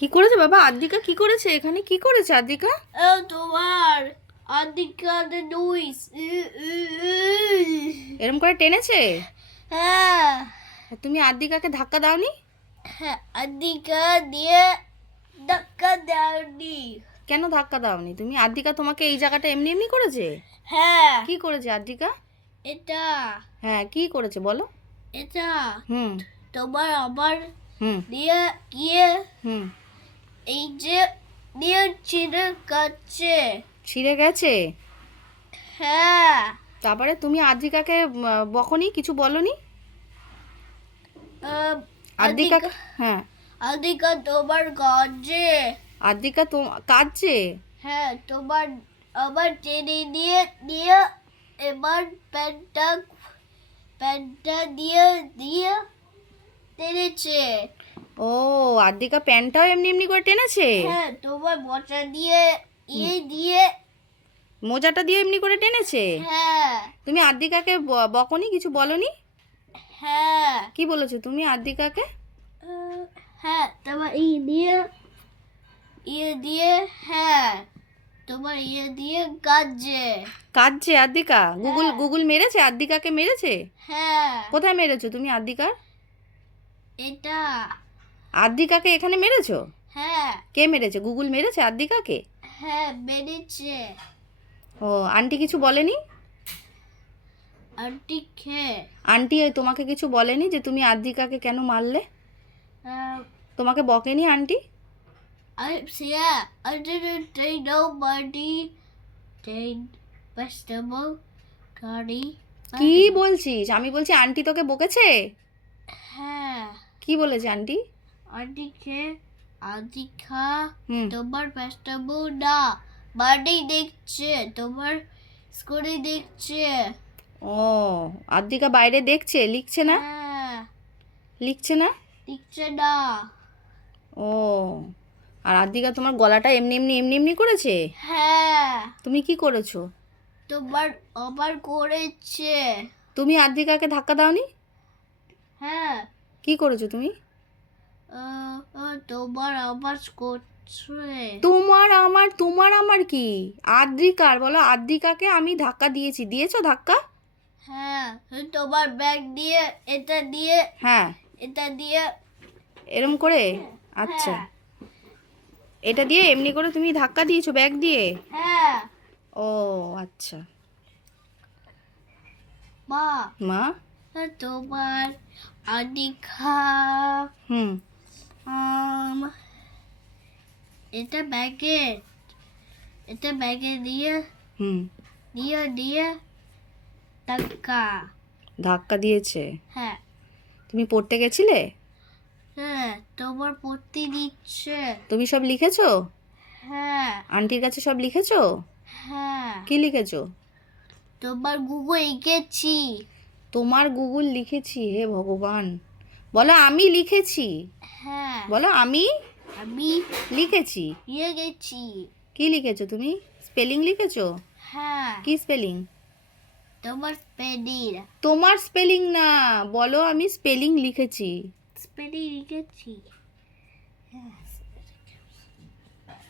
কি করেছে বাবা? আদ্রিকা কি করেছে? এখানে কি করেছে আদ্রিকা? তোমার আদিকা নুইস। এরম করে টেনেছে? হ্যাঁ তুমি আদ্রিকাকে ধাক্কা দাওনি? হ্যাঁ, আদিকা দিয়ে ধাক্কা দাওনি। কেন ধাক্কা দাওনি তুমি? আদ্রিকা তোমাকে এই জায়গাটা এমনি এমনি করেছে? হ্যাঁ কি করেছে আদ্রিকা? এটা হ্যাঁ, কি করেছে বলো? এটা হুম তোমার আমার হুম দিয়ে গিয়ে হুম এই যে দিয়ে চিড়ে কাটছে। ছিঁড়ে গেছে? হ্যাঁ তারপরে তুমি আদ্রিকাকে বকনি, কিছু বলনি? আদ্রিকা, আদিকা হ্যাঁ, আদিকা তোমার গঞ্জে। আদ্রিকা তো কাঁদছে? হ্যাঁ তোমার আবার টেনে নিয়ে নিয়ে এবার প্যান্টটা প্যান্টটা দিয়ে দিয়ে টেনেছে। ও, আদ্রিকা প্যান্টটাও এমনি এমনি করে টেনেছে? হ্যাঁ তোমার মোচা দিয়ে দিয়ে। মোজাটা দিয়ে এমনি করে টেনেছে? হ্যাঁ তুমি আদ্রিকাকে বকনি, কিছু বলনি? হ্যাঁ কি বলেছো তুমি আদ্রিকাকে? হ্যাঁ তোমার দিয়ে হ্যাঁ তোমার দিয়ে কাজে। কাঁদছে আদ্রিকা? গুগল হ্যাঁ। গুগল মেরেছে? আদ্রিকাকে মেরেছে? হ্যাঁ কোথায় মেরেছো তুমি আদ্রিকার? এটা আদ্রিকাকে এখানে মেরেছো? হ্যাঁ কে মেরেছে? গুগল মেরেছে আদ্রিকাকে? হ্যাঁ বেড়েছে। ও, আন্টি কিছু বলেনি? আন্টি খেয়ে আন্টি তোমাকে কিছু বলেনি যে তুমি আদ্রিকাকে কেন মারলে? তোমাকে বকেনি aunty? I didn't take nobody take vegetable curry. কি বলছিস? আমি বলছি আন্টি তোকে বকেছে? হ্যাঁ কি বলেছে আন্টি? আন্টি খেয়ে আন্টি খা হুম তোমার vegetable না বাড়ি দেখছে তোমার স্কুলে দেখছে। ও, আদ্রিকা বাইরে দেখছে, লিখছে না? হ্যাঁ লিখছে না? দেখছে না। ও, আর আদ্রিকা তোমার গলাটা এমনি এমনি এমনি এমনি করেছে? হ্যাঁ তুমি কি করেছো? তোমার আবার করেছে। তুমি আদ্রিকাকে ধাক্কা দাওনি? হ্যাঁ কি করেছো তুমি? তোমার আবার করছে। তোমার আমার কি? আদ্রিকার বলো, আদ্রিকাকে আমি ধাক্কা দিয়েছি। দিয়েছো ধাক্কা? হ্যাঁ তোমার ব্যাগ দিয়ে এটা দিয়ে হ্যাঁ, এটা দিয়ে। এরম করে? আচ্ছা, হ্যাঁ এটা দিয়ে এমনি করে তুমি ধাক্কা দিয়েছো ব্যাগ দিয়ে? হ্যাঁ ও আচ্ছা। মা মা? তোমার আদিখা হুম এটা ব্যাগে দিয়ে হুম দিয়ে দিয়ে টাকা। ধাক্কা দিয়েছে? হ্যাঁ তুমি পড়তে গেছিলে? হ্যাঁ তোমার পড়তে দিচ্ছে। তুমি সব লিখেছো? হ্যাঁ আন্টির কাছে সব লিখেছো? হ্যাঁ কি লিখেছো? তোমার গুগল এঁকেছি। তোমার গুগল লিখেছি? হে ভগবান, বলো আমি লিখেছি। হ্যাঁ বলো আমি আমি লিখেছি। গেছি। কি লিখেছো তুমি? স্পেলিং লিখেছো? হ্যাঁ কি স্পেলিং? তোমার স্পেলিং তোমার স্পেলিং না, বলো আমি স্পেলিং লিখেছি। স্পেলিং লিখেছি। হ্যাঁ